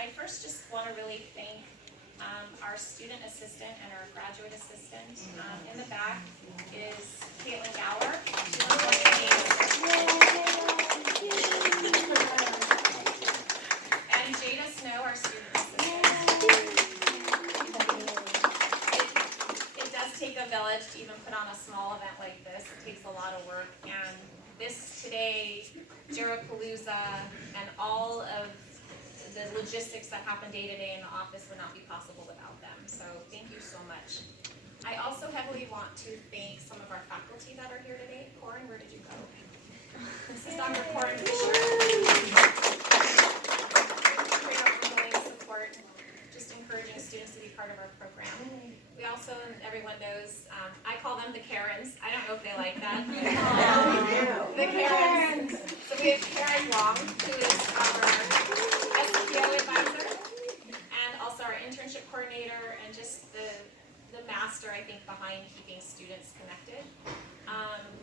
I first just want to really thank our student assistant and our graduate assistant. In the back is Caitlin Gower. She's one of the and Jada Snow, our student assistant. It does take a village to even put on a small event like this. It takes a lot of work, and this today, Jirapalooza, and all of the logistics that happen day to day in the office would not be possible without them. So thank you so much. I also heavily want to thank some of our faculty that are here today. Corin, where did you go? This is Dr. Corin Fisher. For your ongoing support, just encouraging students to be part of our program. We also, everyone knows, I call them the Karens. I don't know if they like that. The Karens. So we have Karen Long, who is our SPO advisor, and also our internship coordinator, and just the master, I think, behind keeping students connected.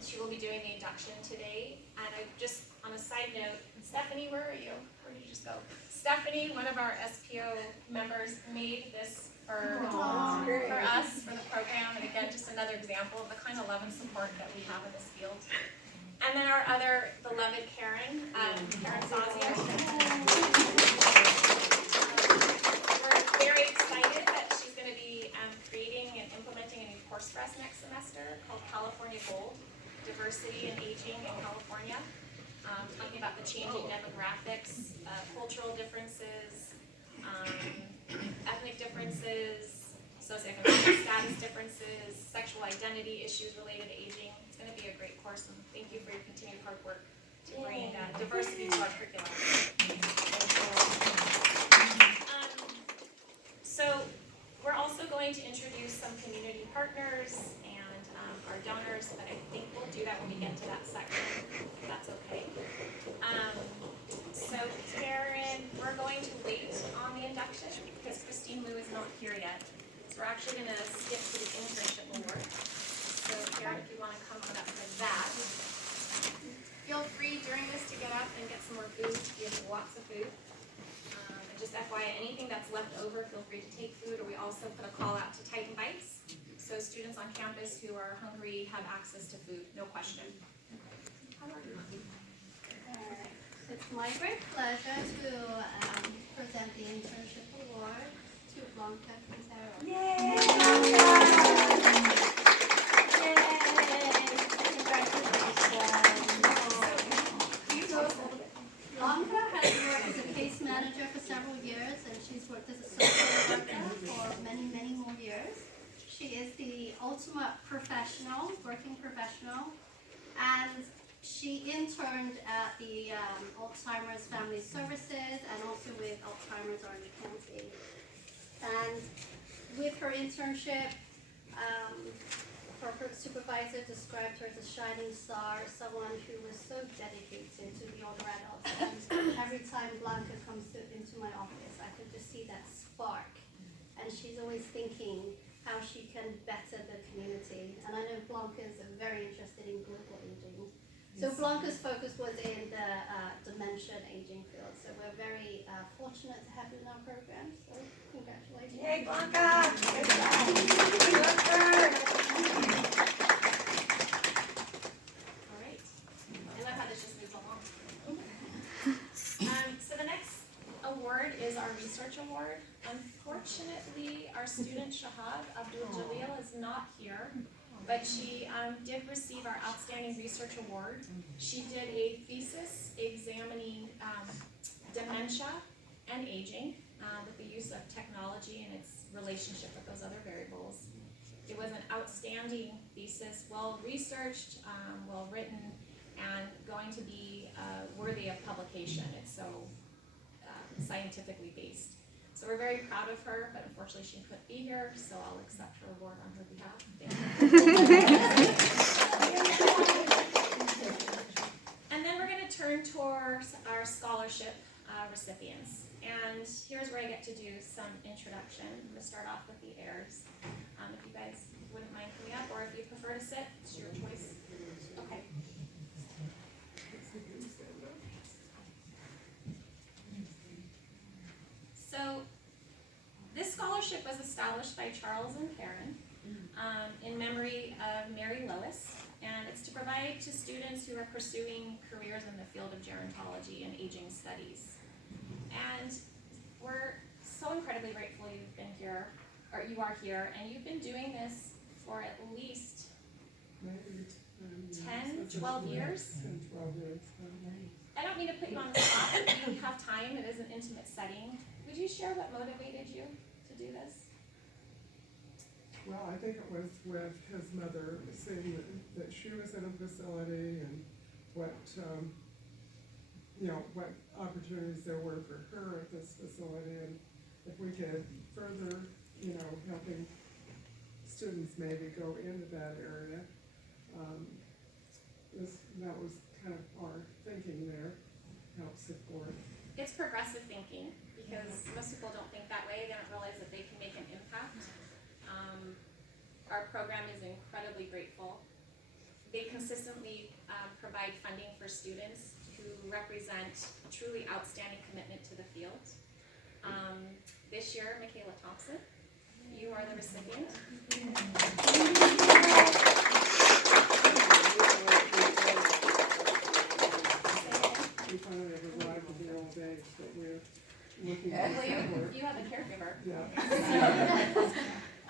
She will be doing the induction today. And I just, on a side note, Stephanie, where are you? Where did you just go? Stephanie, one of our SPO members, made this for us, for the program. And again, just another example of the kind of love and support that we have in this field. And then our other beloved Karen, Karen Sazia. We're very excited that she's going to be creating and implementing a new course for us next semester called California Gold, Diversity and Aging in California. Talking about the changing demographics, cultural differences, ethnic differences, socioeconomic status differences, sexual identity issues related to aging. It's going to be a great course, and thank you for your continued hard work to bring diversity to our curriculum. So we're also going to introduce some community partners and our donors, but I think we'll do that when we get to that section, if that's okay. So Karen, we're going to wait on the induction because Christine Liu is not here yet. So we're actually going to skip to the internship award. So Karen, if you want to come on up for that. Feel free during this to get up and get some more food. We have lots of food. And just FYI, anything that's left over, feel free to take food, or we also put a call out to Titan Bites. So students on campus who are hungry have access to food, no question. How are you? It's my great pleasure to present the internship award to Blanca Quintero. Yay! Blanca has worked as a case manager for several years, and she's worked as a social worker for many, many more years. She is the ultimate professional, working professional, and she interned at the Alzheimer's Family Services and also with Alzheimer's Orange County. And with her internship, her supervisor described her as a shining star, someone who was so dedicated to the older adults. And every time Blanca comes into my office, I could just see that spark. And she's always thinking how she can better the community. And I know Blanca is very interested in global aging. So Blanca's focus was in the dementia and aging field. So we're very fortunate to have you in our program. So congratulations. Yay, Blanca! Good job. Good work. All right. I love how this just moves along. So the next award is our research award. Unfortunately, our student Shahab Abdul Jalil is not here, but she did receive our Outstanding Research Award. She did a thesis examining dementia and aging with the use of technology and its relationship with those other variables. It was an outstanding thesis, well researched, well written, and going to be worthy of publication. It's so scientifically based. So we're very proud of her, but unfortunately she couldn't be here, so I'll accept her award on her behalf. And then we're going to turn towards our scholarship recipients. And here's where I get to do some introduction. I'm going to start off with the heirs. If you guys wouldn't mind coming up, or if you prefer to sit, it's your choice. Okay. So scholarship was established by Charles and Karen in memory of Mary Lois, and it's to provide to students who are pursuing careers in the field of gerontology and aging studies. And we're so incredibly grateful you've been here, or you are here, and you've been doing this for at least 10, 12 years. 10, 12 years. I don't mean to put you on the spot, but you have time, it is an intimate setting. Would you share what motivated you to do this? Well, I think it was with his mother, seeing that she was in a facility and what, what opportunities there were for her at this facility, and if we could further, helping students maybe go into that area. That was kind of our thinking there, help support. It's progressive thinking, because most people don't think that way, they don't realize that they can make an impact. Our program is incredibly grateful. They consistently provide funding for students who represent truly outstanding commitment to the field. This year, Michaela Thompson, you are the recipient. We finally have arrived at the old age that we're looking Well, for. you have a caregiver. Yeah. So,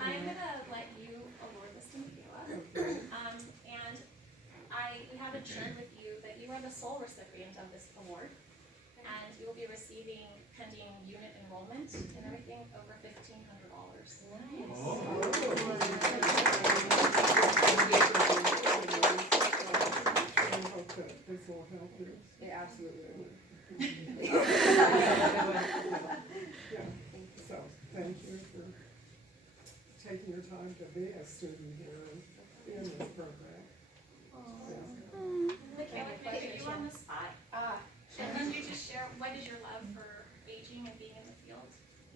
I'm gonna let you award this to Michaela. Okay. And we have it shared with you that you are the sole recipient of this award. And you will be receiving, pending unit enrollment and everything, over $1,500. I hope that this will help you. Yeah, absolutely. Yeah, so, thank you for taking your time to be a student here in this program. Michaela, can I put you on the spot? And then you just share, what is your love for aging and being in the field?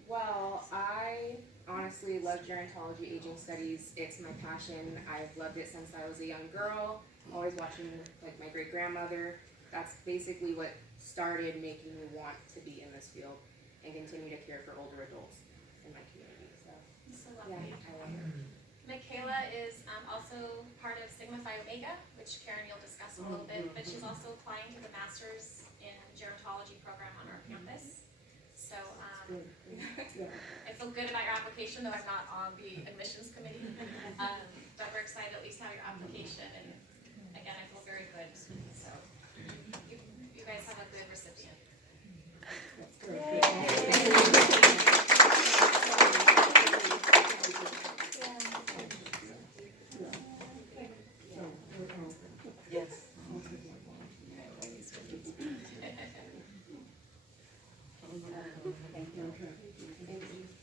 Well, I honestly love gerontology, aging studies. It's my passion. I've loved it since I was a young girl, always watching like my great grandmother. That's basically what started making me want to be in this field and continue to care for older adults in my community. So So yeah, lovely. I love it. Michaela is also part of Sigma Phi Omega, which Karen, you'll discuss a little bit, but she's also applying to the Master's in Gerontology program on our campus. So Good. Yeah. I feel good about your application, though I'm not on the admissions committee. But we're excited to at least have your application, and again, I feel very good. So you guys have a good recipient. That's good. Yes. I'll take my phone.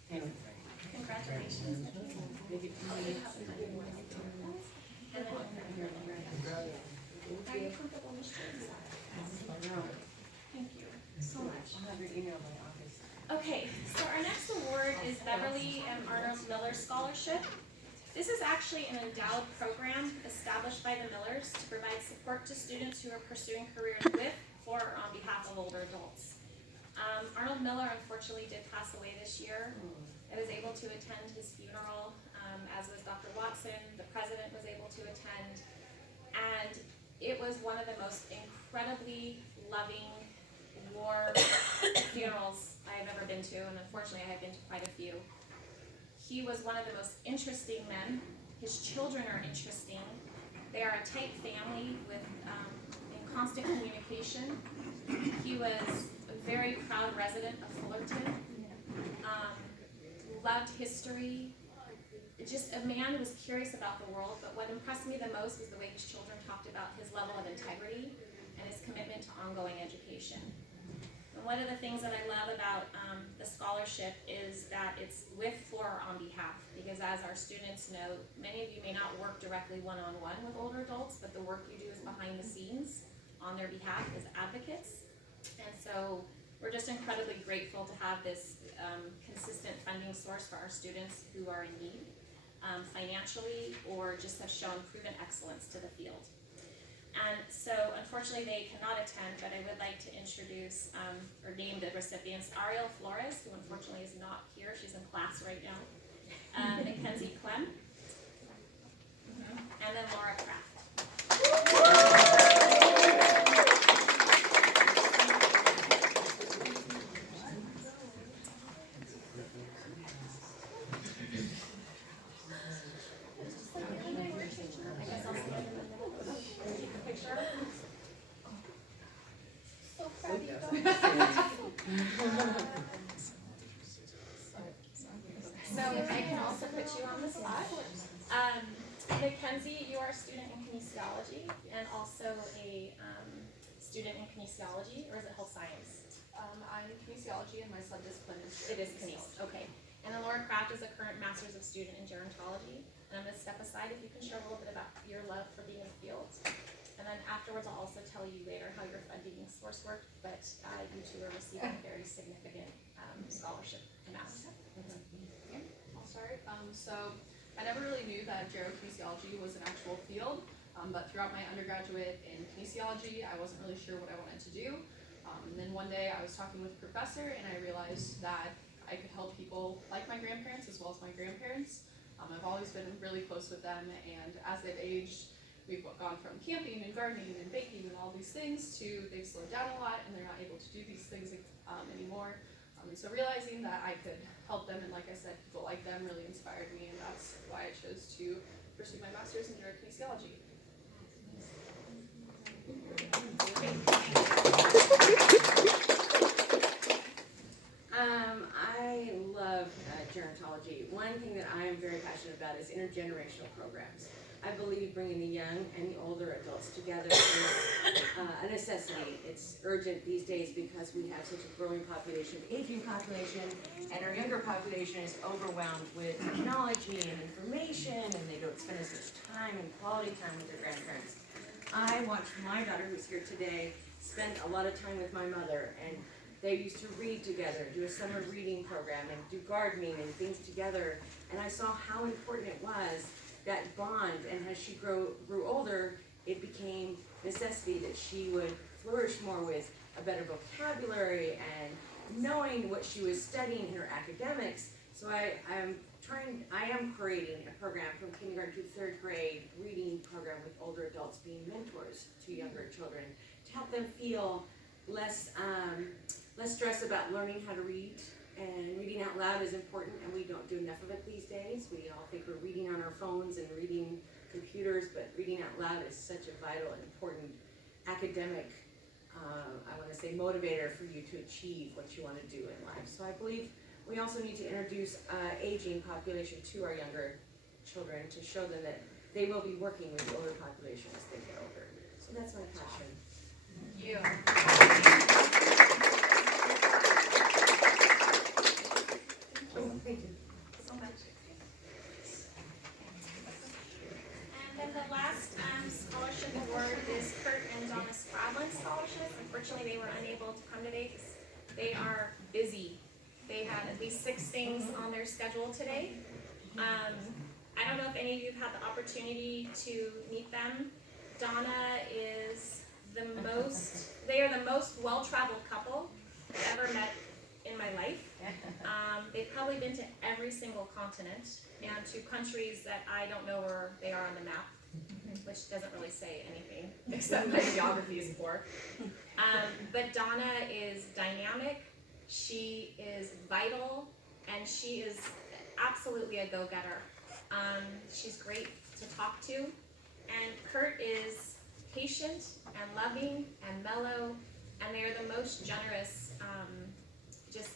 Okay. Congratulations. Are you comfortable, Ms. Jones? Thank you so much. I'll have your email in my office. Okay, so our next award is Beverly M. Arnold Miller Scholarship. This is actually an endowed program established by the Millers to provide support to students who are pursuing careers with or on behalf of older adults. Arnold Miller unfortunately did pass away this year. I was able to attend his funeral, as was Dr. Watson. The president was able to attend. And it was one of the most incredibly loving, warm funerals I have ever been to, and unfortunately I have been to quite a few. He was one of the most interesting men. His children are interesting. They are a tight family with in constant communication. He was a very proud resident of Fullerton. Loved history. Just a man who was curious about the world, but what impressed me the most was the way his children talked about his level of integrity and his commitment to ongoing education. And one of the things that I love about the scholarship is that it's with for or on behalf, because as our students know, many of you may not work directly one-on-one with older adults, but the work you do is behind the scenes on their behalf as advocates. And so we're just incredibly grateful to have this consistent funding source for our students who are in need financially or just have shown proven excellence to the field. And so unfortunately they cannot attend, but I would like to introduce or name the recipients. Ariel Flores, who unfortunately is not here, she's in class right now. Mackenzie Clem, and then Laura Kraft. I guess I'll stand in the middle. Take a picture. So proud of you. So I can also put you on the spot. Mackenzie, you are a student in kinesiology and also a student in kinesiology, or is it health science? I'm in kinesiology and my subdiscipline is It is kines, okay. And then Laura Kraft is a current master's of student in gerontology. And I'm gonna step aside if you can share a little bit about your love for being in the field. And then afterwards, I'll also tell you later how your funding source worked, but you two are receiving very significant scholarship amounts. I'll start. So I never really knew that gerokinesiology was an actual field, but throughout my undergraduate in kinesiology, I wasn't really sure what I wanted to do. And then one day I was talking with a professor and I realized that I could help people like my grandparents as well as my grandparents. I've always been really close with them, and as they've aged, we've gone from camping and gardening and baking and all these things to they've slowed down a lot and they're not able to do these things anymore. And so realizing that I could help them, and like I said, people like them really inspired me, and that's why I chose to pursue my master's in gerokinesiology. I love gerontology. One thing that I am very passionate about is intergenerational programs. I believe bringing the young and the older adults together is a necessity. It's urgent these days because we have such a growing population, aging population, and our younger population is overwhelmed with technology and information, and they don't spend as much time and quality time with their grandparents. I watched my daughter, who's here today, spend a lot of time with my mother, and they used to read together, do a summer reading program, and do gardening and things together. And I saw how important it was, that bond. And as she grew older, it became necessity that she would flourish more with a better vocabulary and knowing what she was studying in her academics. So I am creating a program from kindergarten to third grade, reading program with older adults being mentors to younger children to help them feel less stress about learning how to read. And reading out loud is important, and we don't do enough of it these days. We all think we're reading on our phones and reading computers, but reading out loud is such a vital and important academic, I want to say, motivator for you to achieve what you want to do in life. So I believe we also need to introduce aging population to our younger children to show them that they will be working with the older population as they get older. So that's my passion. Thank you So much. And then the last scholarship award is Kurt and Donna Spradlin Scholarship. Unfortunately, they were unable to come today because they are busy. They had at least 6 things on their schedule today. I don't know if any of you have had the opportunity to meet them. Donna is they are the most well-traveled couple I've ever met in my life. They've probably been to every single continent and to countries that I don't know where they are on the map, which doesn't really say anything except my geography is poor. But Donna is dynamic, she is vital, and she is absolutely a go-getter. She's great to talk to, and Kurt is patient and loving and mellow, and they are the most generous, just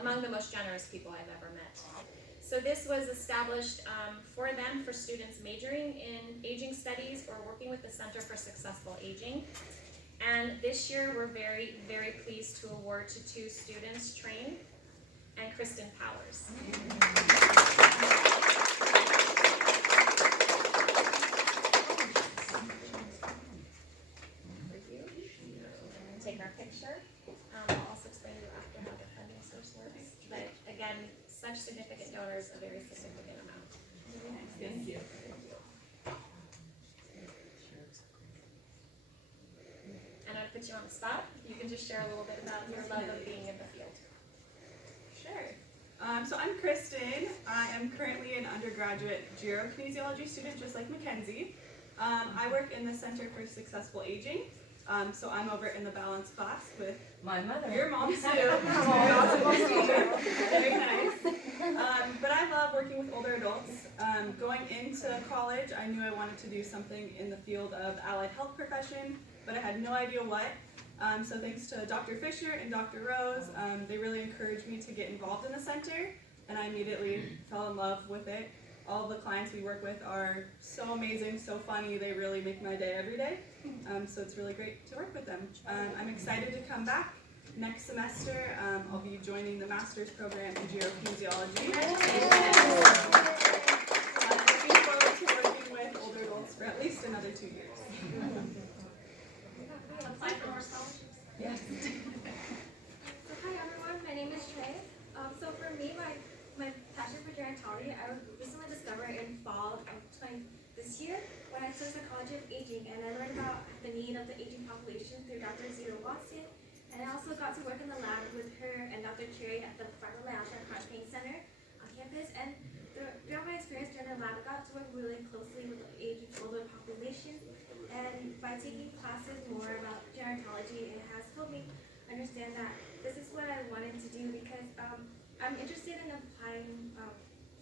among the most generous people I've ever met. So this was established for them, for students majoring in aging studies or working with the Center for Successful Aging. And this year we're very, very pleased to award to 2 students, Train and Kristen Powers. Take our picture. I'll also explain to you after how the funding source works. But again, such significant donors, a very significant amount. Thank you. put you on the spot. You can just share a little bit about your love of being in the field. Sure. So I'm Kristen. I am currently an undergraduate gerokinesiology student, just like Mackenzie. I work in the Center for Successful Aging. So I'm over in the balance class with My mother. your mom, Sue. Very nice. But I love working with older adults. Going into college, I knew I wanted to do something in the field of allied health profession, but I had no idea what. So thanks to Dr. Fisher and Dr. Rose, they really encouraged me to get involved in the center, and I immediately fell in love with it. All the clients we work with are so amazing, so funny, they really make my day every day. So it's really great to work with them. I'm excited to come back next semester. I'll be joining the master's program in gerokinesiology. I'm looking forward to working with older adults for at least another 2 years. Apply for more scholarships. Yes. So hi everyone, my name is Trey. So for me, my passion for gerontology, I recently discovered in fall of this year when I took Psychology of Aging, and I learned about the need of the aging population through Dr. Zita Watson, and I also got to work in the lab with her and Dr. Cherry at the Fibromyalgia Chronic Pain Center on campus. And throughout my experience during the lab, I got to work really closely with the aging older population. And by taking classes more about gerontology, it has helped me understand that this is what I wanted to do, because I'm interested in applying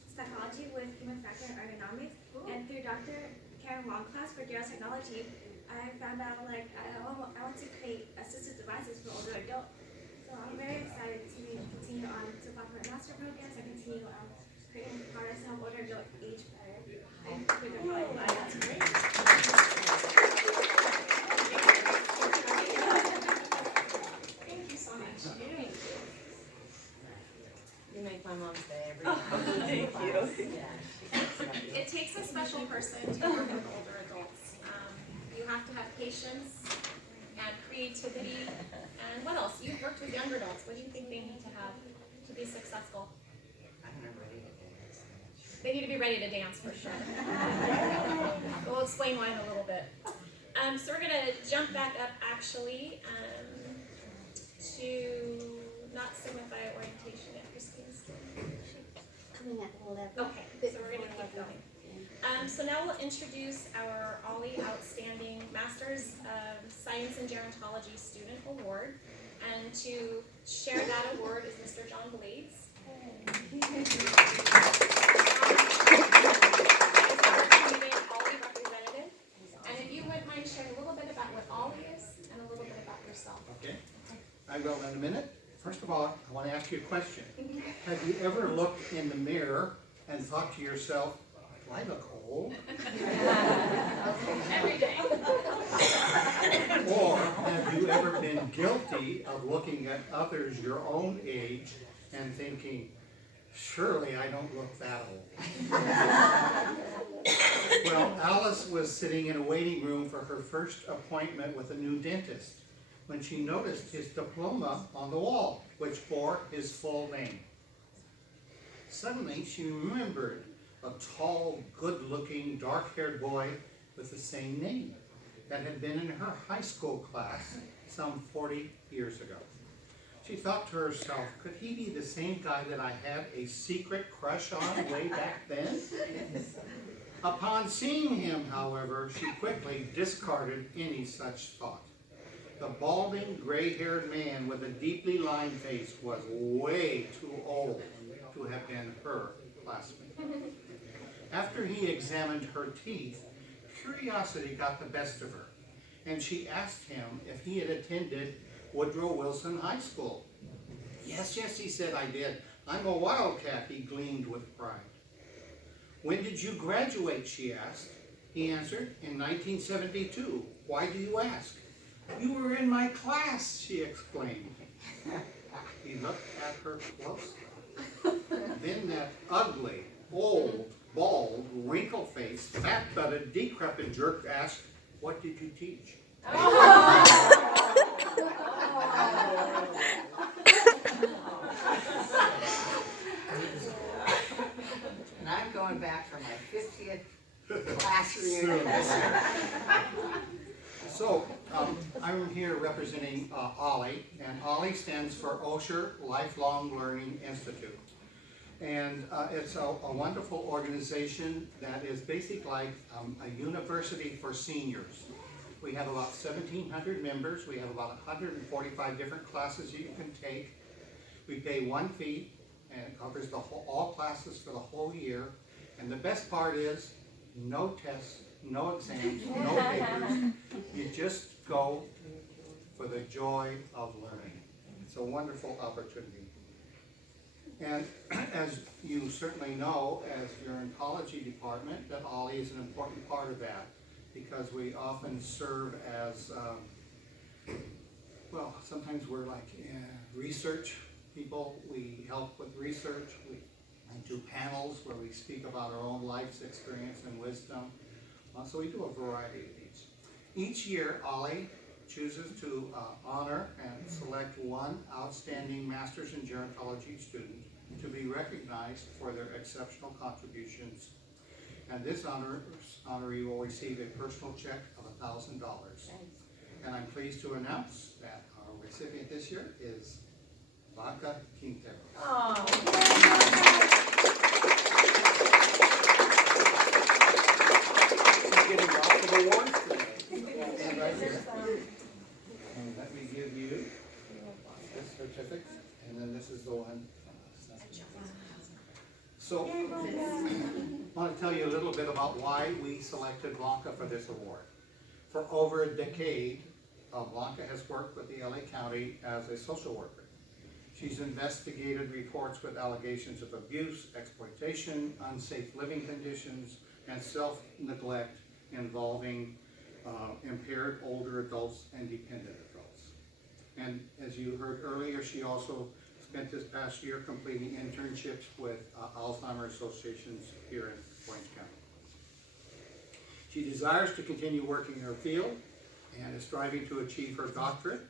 psychology with human factor and ergonomics. And through Dr. Karen Wong class for gerotechnology, I found out like I want to create assistive devices for older adults. So I'm very excited to continue on to apply for master programs and continue creating products to help older adults age better. And That's great. Thank you so much. You make my mom's day every Oh, day. thank you. Yeah. It takes a special person to work with older adults. You have to have patience and creativity. And what else? You've worked with younger adults. What do you think they need to have to be successful? They need to be ready to dance for sure. We'll explain why in a little bit. So we're gonna jump back up actually to not signify orientation yet. Christine's Coming at the level. okay, so we're gonna keep going. So now we'll introduce our Ollie Outstanding Masters of Science and Gerontology Student Award. And to share that award is Mr. John Blades. Ollie representative. And if you wouldn't mind sharing a little bit about what Ollie is and a little bit about yourself. Okay, I will in a minute. First of all, I want to ask you a question. Have you ever looked in the mirror and thought to yourself, do I look old? Every day. Or have you ever been guilty of looking at others your own age and thinking, surely I don't look that old? Well, Alice was sitting in a waiting room for her first appointment with a new dentist when she noticed his diploma on the wall, which bore his full name. Suddenly, she remembered a tall, good-looking, dark-haired boy with the same name that had been in her high school class some 40 years ago. She thought to herself, could he be the same guy that I had a secret crush on way back then? Upon seeing him, however, she quickly discarded any such thought. The balding, gray-haired man with a deeply lined face was way too old to have been her classmate. After he examined her teeth, curiosity got the best of her, and she asked him if he had attended Woodrow Wilson High School. Yes, he said, I did. I'm a Wildcat, he gleamed with pride. When did you graduate, she asked. He answered, in 1972. Why do you ask? You were in my class, she exclaimed. He looked at her closely. Then that ugly, old, bald, wrinkle-faced, fat-butted, decrepit jerk asked, what did you teach? And I'm going back for my 50th class reunion. So, I'm here representing OLLI, and OLLI stands for Osher Lifelong Learning Institute. And it's a wonderful organization that is basically like a university for seniors. We have about 1,700 members. We have about 145 different classes you can take. We pay one fee, and it covers all classes for the whole year. And the best part is, no tests, no exams, no papers. You just go for the joy of learning. It's a wonderful opportunity. And as you certainly know, as your oncology department, that OLLI is an important part of that, because we often serve as, well, sometimes we're like research people. We help with research. We do panels where we speak about our own life's experience and wisdom. So we do a variety of these. Each year, OLLI chooses to honor and select one outstanding Masters in Gerontology student to be recognized for their exceptional contributions. And this honoree will receive a personal check of $1,000. And I'm pleased to announce that our recipient this year is Vaca Quintero. She's getting lots of awards today. And right here. And let me give you this certificate, and then this is the one. So, I want to tell you a little bit about why we selected Blanca for this award. For over a decade, Blanca has worked with the LA County as a social worker. She's investigated reports with allegations of abuse, exploitation, unsafe living conditions, and self-neglect involving impaired older adults and dependent adults. And as you heard earlier, she also spent this past year completing internships with Alzheimer's associations here in Orange County. She desires to continue working in her field and is striving to achieve her doctorate.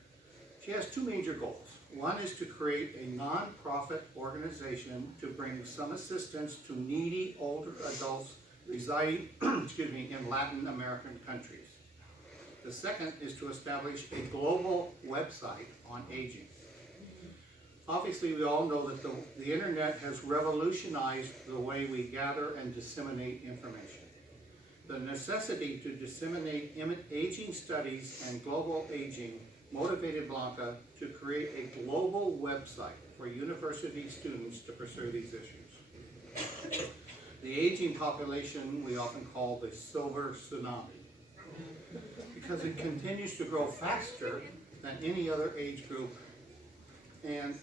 She has two major goals. One is to create a non-profit organization to bring some assistance to needy older adults residing in Latin American countries. The second is to establish a global website on aging. Obviously, we all know that the internet has revolutionized the way we gather and disseminate information. The necessity to disseminate aging studies and global aging motivated Blanca to create a global website for university students to pursue these issues. The aging population we often call the silver tsunami, because it continues to grow faster than any other age group. And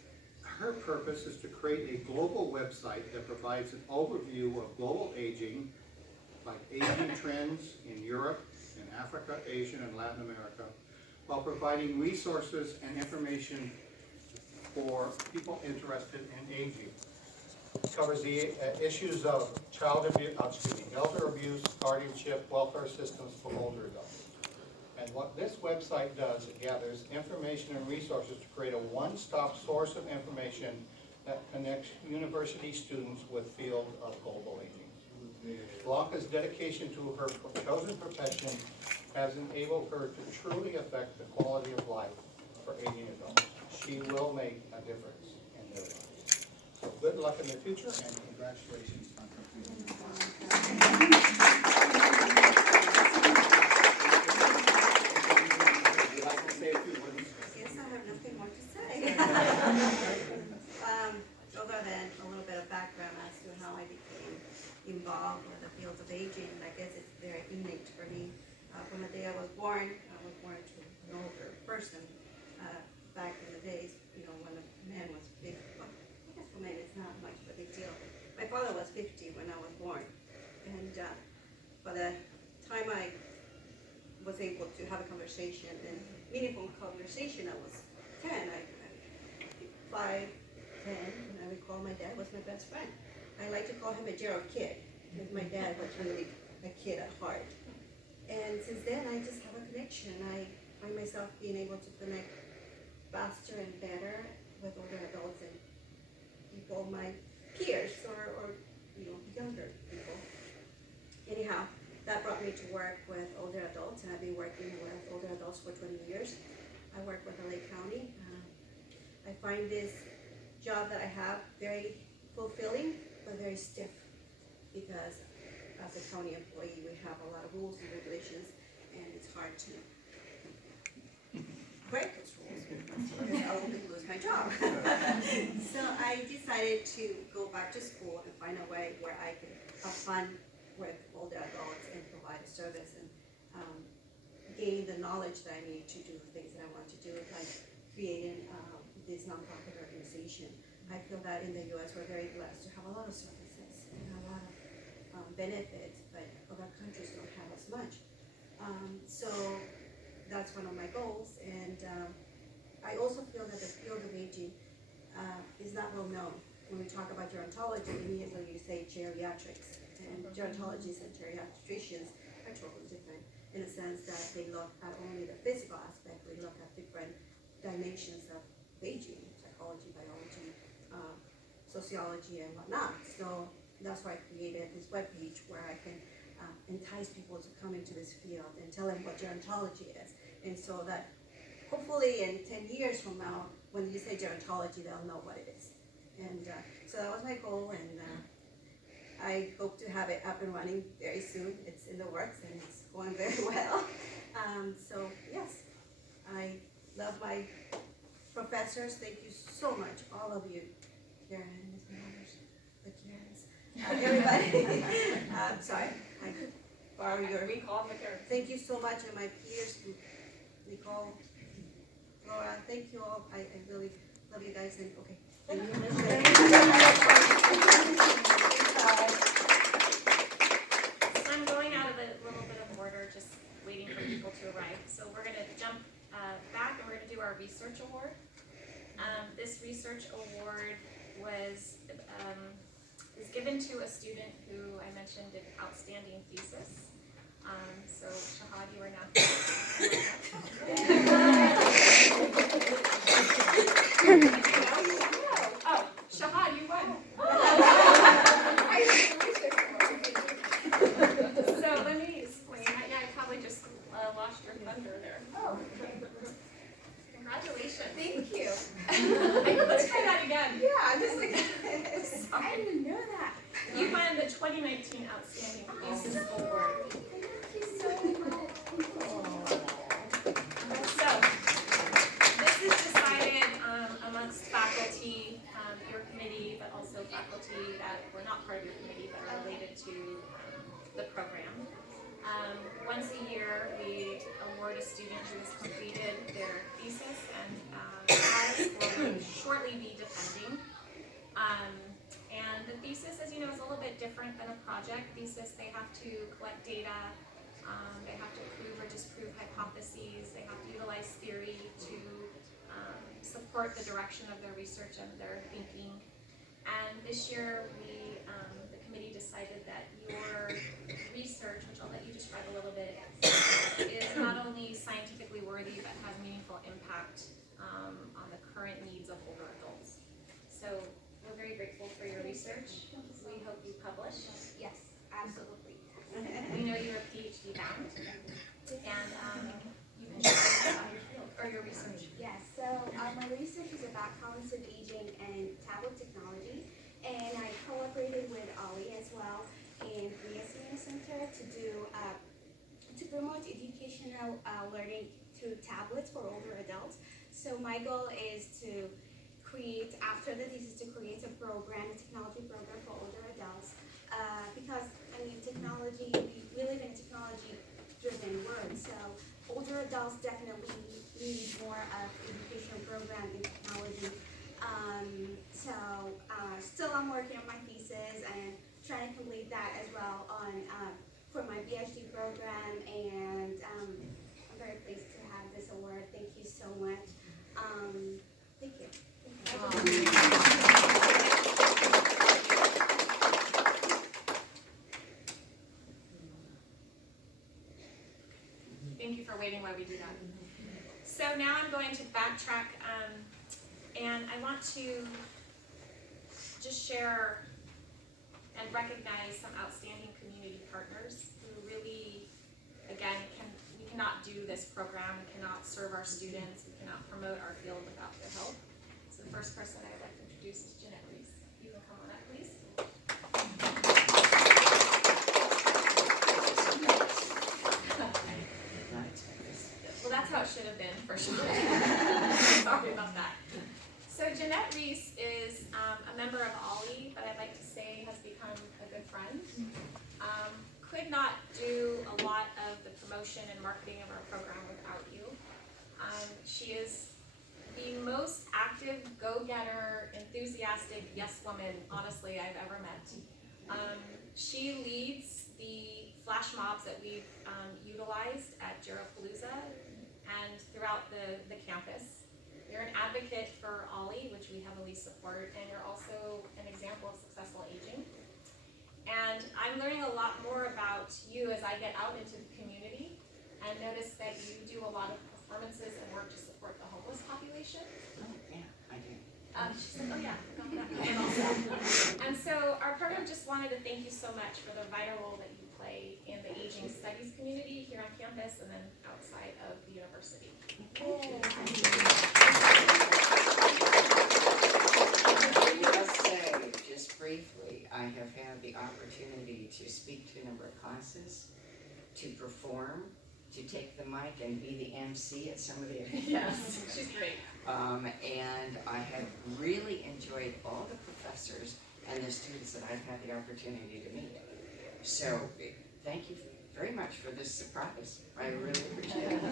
her purpose is to create a global website that provides an overview of global aging, like aging trends in Europe, in Africa, Asia, and Latin America, while providing resources and information for people interested in aging. It covers the issues of elder abuse, guardianship, welfare systems for older adults. And what this website does, it gathers information and resources to create a one-stop source of information that connects university students with field of global aging. Blanca's dedication to her chosen profession has enabled her to truly affect the quality of life for aging adults. She will make a difference in their lives. So good luck in the future, and congratulations on completing the class. Would you like to say a few words? Yes, I have nothing more to say. Other than a little bit of background as to how I became involved with the field of aging, I guess it's very innate for me. From the day I was born to an older person. Back in the days, when a man was big. Well, I guess for men it's not much of a big deal. My father was 50 when I was born, and by the time I was able to have a conversation, and meaningful conversation, I was 10. I 5, 10, and I recall my dad was my best friend. I like to call him a Gerald kid, because my dad was really a kid at heart. And since then, I just have a connection. I find myself being able to connect faster and better with older adults and people, my peers, or younger people. Anyhow, that brought me to work with older adults, and I've been working with older adults adults for 20 years. I work with LA County. I find this job that I have very fulfilling, but very stiff, because as a county employee, we have a lot of rules and regulations, and it's hard to break those rules, because I will lose my job. So I decided to go back to school and find a way where I can have fun with older adults and provide a service and gain the knowledge that I need to do the things that I want to do, like creating this nonprofit organization. I feel that in the U.S. we're very blessed to have a lot of services and a lot of benefits, but other countries don't have as much. So that's one of my goals, and I also feel that the field of aging is not well known. When we talk about gerontology, immediately you say geriatrics, and gerontologists and geriatricians are totally different in a sense that they look at only the physical aspect, we look at different dimensions of aging, psychology, biology, sociology, and whatnot. So that's why I created this webpage where I can entice people to come into this field and tell them what gerontology is. And so that hopefully in 10 years from now, when you say gerontology, they'll know what it is. And so that was my goal, and I hope to have it up and running very soon. It's in the works and it's going very well. So yes, I love my professors. Thank you so much, all of you. Karen, Ms. Myers, the Karens, everybody. Sorry, I could borrow your. We call them the Karens. Thank you so much, and my peers, Nicole, Laura. Thank you all. I really love you guys. And okay. So I'm going out of a little bit of order, just waiting for people to arrive. So we're going to jump back and we're going to do our research award. This research award was given to a student who I mentioned did an outstanding thesis. So Shahad, you are now Oh, Shahad, you won. So let me explain. I probably just lost your thunder there. Oh. Congratulations. Thank you. Let's try that again. Yeah, just like I didn't know that. You won the 2019 Outstanding Thesis Award. Thank you so much. So, this is decided amongst faculty, your committee, but also faculty that were not part of your committee but are related to the program. Once a year, we award a student who has completed their thesis and will shortly be defending. And the thesis, as you know, is a little bit different than a project thesis. They have to collect data, they have to prove or disprove hypotheses, they have to utilize theory to support the direction of their research and their thinking. And this year, the committee decided that your research, which I'll let you describe a little bit, is not only scientifically worthy, but has meaningful impact on the current needs of older adults. So we're very grateful for your research. We hope you publish. Yes, absolutely. We know you're PhD bound, and you can share about your field or your research. Yes, so my research is about cognitive aging and tablet technology, and I collaborated with Ali as well in Priya Center to promote educational learning through tablets for older adults. So my goal is to create, after the thesis, to create a program, a technology program for older adults, because I mean technology, we live in a technology-driven world, so older adults definitely need more of educational program in technology. Still I'm working on my thesis and trying to complete that as well on for my PhD program, and I'm very pleased to have this award. Thank you so much. Thank you. Thank you for waiting while we do that. So now I'm going to backtrack, and I want to just share and recognize some outstanding community partners who really, again, we can cannot do this program, we cannot serve our students, we cannot promote our field without their help. So the first person I'd like to introduce is Jeanette Reese. You can come on up, please. Well, that's how it should have been, for sure. Sorry about that. So Jeanette Reese is a member of OLLI, but I'd like to say has become a good friend. Could not do a lot of the promotion and marketing of our program without you. She is the most active, go-getter, enthusiastic yes woman, honestly, I've ever met. She leads the flash mobs that we've utilized at Geropalooza and throughout the campus. You're an advocate for OLLI, which we heavily support, and you're also an example of successful aging. And I'm learning a lot more about you as I get out into the community and notice that you do a lot of performances and work to support the homeless population. Oh, yeah, I do. She said, oh yeah, got that covered also. And so our program just wanted to thank you so much for the vital role that you play in the aging studies community here on campus and then outside of the university. I will say, just briefly, I have had the opportunity to speak to a number of classes, to perform, to take the mic and be the MC at some of the events. Yes, she's great. And I have really enjoyed all the professors and the students that I've had the opportunity to meet. So, thank you very much for this surprise. I really appreciate it. I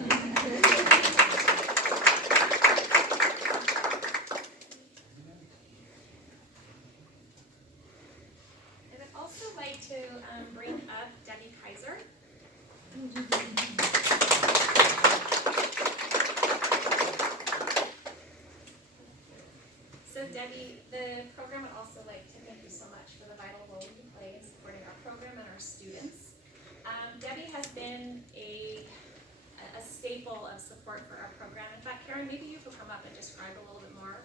would also like to bring up Debbie Kaiser. So Debbie, the program would also like to thank you so much for the vital role you play in supporting our program and our students. Debbie has been a staple of support for our program. In fact, Karen, maybe you could come up and describe a little bit more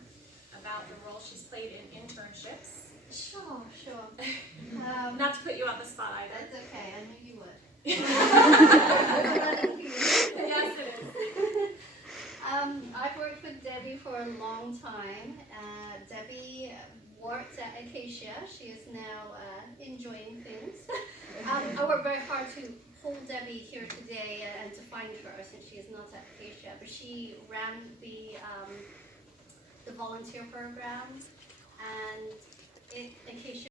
about the role she's played in internships. Sure. Not to put you on the spot either. That's okay, I knew you would. Yes, it is. I've worked with Debbie for a long time. Debbie worked at Acacia. She is now enjoying things. I worked very hard to hold Debbie here today and to find her since she is not at Acacia. But she ran the volunteer program, and Acacia